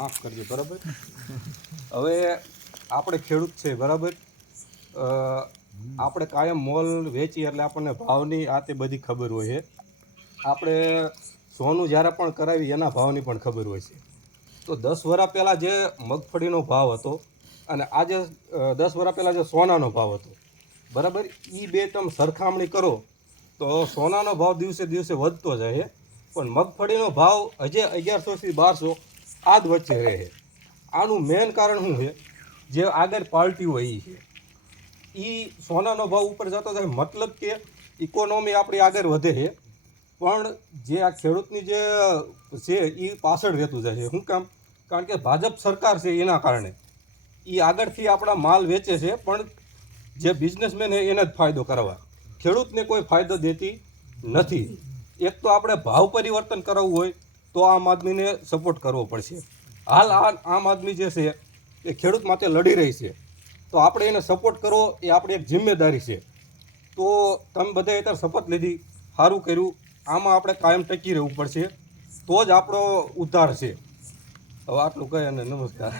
માફ કરજો બરાબર. હવે આપણે ખેડૂત છે બરાબર, આપણે કાયમ મોલ વેચીએ એટલે આપણને ભાવની આ તે બધી ખબર હોય છે. આપણે સોનું જ્યારે પણ કરાવી એના ભાવની પણ ખબર હોય છે. તો 10 વર્ષ પહેલાં જે મગફળીનો ભાવ હતો અને આજે 10 વર્ષ પહેલાં જે સોનાનો ભાવ હતો બરાબર, એ બે તમે સરખામણી કરો તો સોનાનો ભાવ દિવસે દિવસે વધતો જાય છે, પણ મગફળીનો ભાવ હજે 1100 થી 1200 આ જ વચ્ચે રહે છે. આનું મેઇન કારણ શું છે? જે આગળ પાર્ટી હોય એ છે, એ સોનાનો ભાવ ઉપર જતો જાય, મતલબ કે ઇકોનોમી આપણી આગળ વધે છે, પણ જે આ ખેડૂતની જે છે એ પાછળ રહેતું જાય છે. શું કામ? કારણ કે ભાજપ સરકાર છે એના કારણે એ આગળથી આપણા માલ વેચે છે, પણ જે બિઝનેસમેન છે એને જ ફાયદો કરવા, ખેડૂતને કોઈ ફાયદો દેતી નથી. એક તો આપણે ભાવ પરિવર્તન કરાવવું હોય તો આમ આદમીને સપોર્ટ કરવો પડશે. હાલ આમ આદમી જે છે એ ખેડૂત માટે લડી રહી છે, તો આપણે એને સપોર્ટ કરવો એ આપણી એક જિમ્મેદારી છે. તો તમે બધાએ અત્યારે શપથ લીધી, સારું કર્યું. આમાં આપણે કાયમ ટકી રહેવું પડશે, તો જ આપણો ઉદ્ધાર છે. હવે આટલું કહે અને નમસ્કાર.